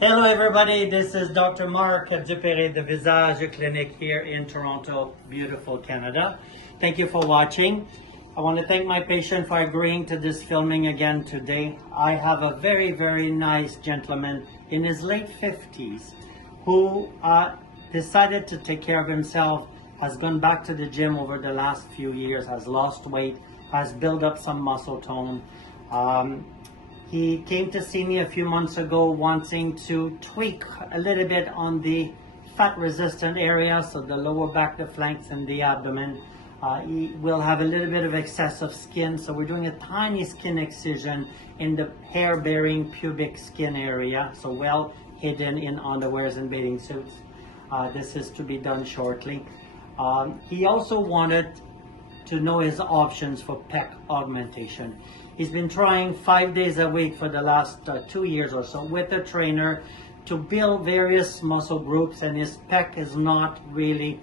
Hello everybody, this is Dr. Marc DuPéré, the Visage clinic here in Toronto, beautiful Canada. Thank you for watching. I want to thank my patient for agreeing to this filming again today. I have a very nice gentleman in his late 50s who decided to take care of himself, has gone back to the gym over the last few years, has lost weight, has built up some muscle tone. He came to see me a few months ago wanting to tweak a little bit on the fat resistant area, so the lower back, the flanks, and the abdomen. He will have a little bit of excessive skin, so we're doing a tiny skin excision in the hair-bearing pubic skin area, so well hidden in underwears and bathing suits. This is to be done shortly. He also wanted to know his options for pec augmentation. He's been trying 5 days a week for the last 2 years or so with a trainer to build various muscle groups, and his pec is not really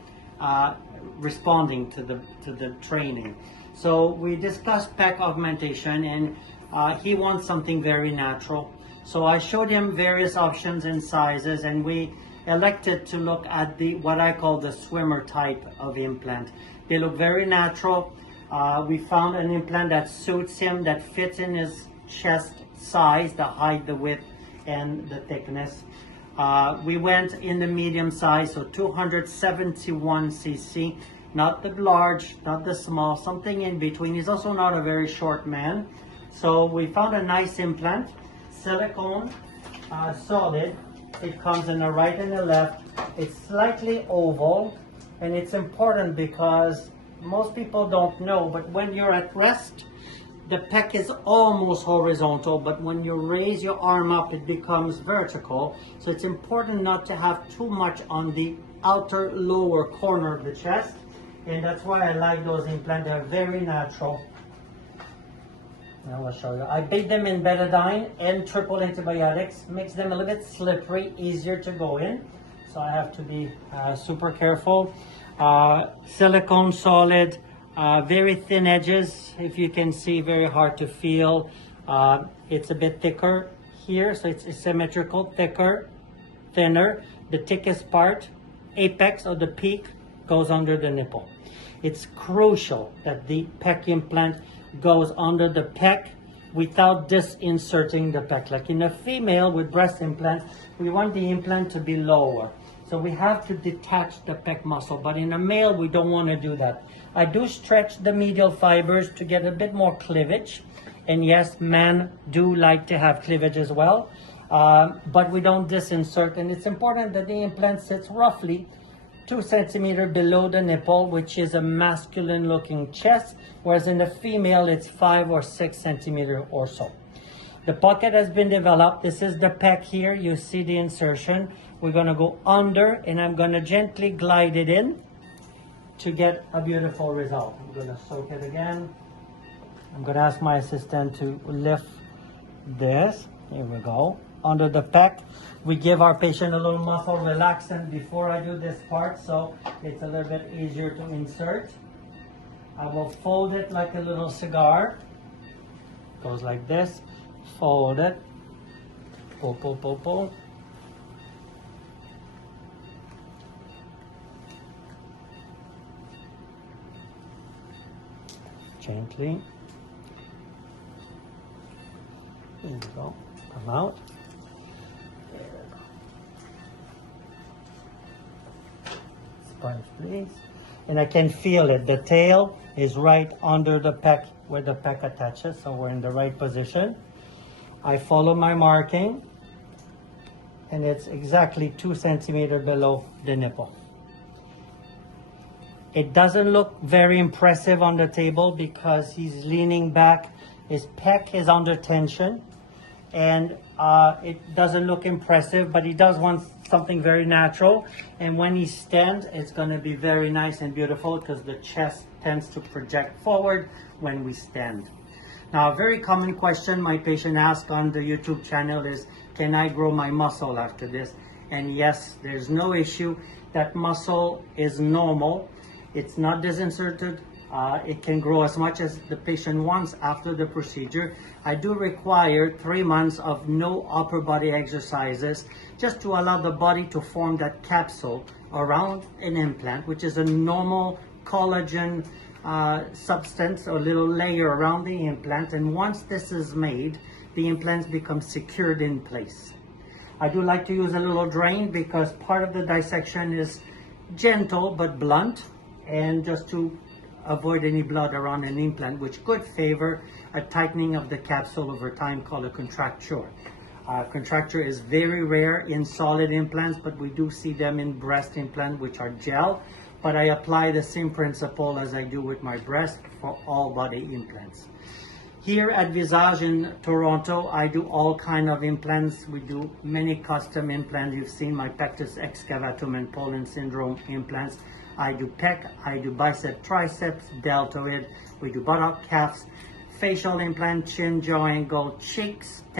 responding to the training. So we discussed pec augmentation, and he wants something very natural. So I showed him various options and sizes, and we elected to look at what I call the swimmer type of implant. They look very natural. We found an implant that suits him, that fits in his chest size, the height, the width, and the thickness. We went in the medium size, so 271 cc, not the large, not the small, something in between. He's also not a very short man. So we found a nice implant, silicone, solid. It comes in the right and the left. It's slightly oval, and it's important because most people don't know, but when you're at rest, the pec is almost horizontal, but when you raise your arm up, it becomes vertical. So it's important not to have too much on the outer lower corner of the chest, and that's why I like those implants. They're very natural. Now I'll show you. I bathe them in betadine and triple antibiotics, makes them a little bit slippery, easier to go in. So I have to be super careful. Silicone solid, very thin edges, if you can see, very hard to feel. It's a bit thicker here, so it's symmetrical, thicker, thinner. The thickest part, apex or the peak, goes under the nipple. It's crucial that the pec implant goes under the pec without disinserting the pec. Like in a female with breast implant, we want the implant to be lower. So we have to detach the pec muscle, but in a male, we don't want to do that. I do stretch the medial fibers to get a bit more cleavage. And yes, men do like to have cleavage as well, but we don't disinsert. And it's important that the implant sits roughly 2 centimeters below the nipple, which is a masculine looking chest, whereas in the female, it's 5 or 6 centimeters or so. The pocket has been developed. This is the pec here. You see the insertion. We're going to go under, and I'm going to gently glide it in to get a beautiful result. I'm going to soak it again. I'm going to ask my assistant to lift this. Here we go. Under the pec, we give our patient a little muscle relaxant before I do this part, so it's a little bit easier to insert. I will fold it like a little cigar. Goes like this. Fold it. Pull, pull, pull, pull. Gently. There we go. Come out. There we go. Sponge, please. And I can feel it. The tail is right under the pec, where the pec attaches, so we're in the right position. I follow my marking, and it's exactly 2 centimeters below the nipple. It doesn't look very impressive on the table because he's leaning back. His pec is under tension, and it doesn't look impressive, but he does want something very natural. And when he stands, it's going to be very nice and beautiful because the chest tends to project forward when we stand. Now, a very common question my patient asks on the YouTube channel is, can I grow my muscle after this? And yes, there's no issue. That muscle is normal. It's not disinserted. It can grow as much as the patient wants after the procedure. I do require 3 months of no upper body exercises just to allow the body to form that capsule around an implant, which is a normal collagen substance or little layer around the implant. And once this is made, the implants become secured in place. I do like to use a little drain because part of the dissection is gentle but blunt, and just to avoid any blood around an implant, which could favor a tightening of the capsule over time called a contracture. Contracture is very rare in solid implants, but we do see them in breast implant, which are gel. But I apply the same principle as I do with my breast for all body implants. Here at Visage in Toronto, I do all kind of implants. We do many custom implants. You've seen my pectus excavatum and Poland syndrome implants. I do pec, I do biceps, triceps, deltoid. We do buttock, calves, facial implant, chin, jaw angle, cheeks.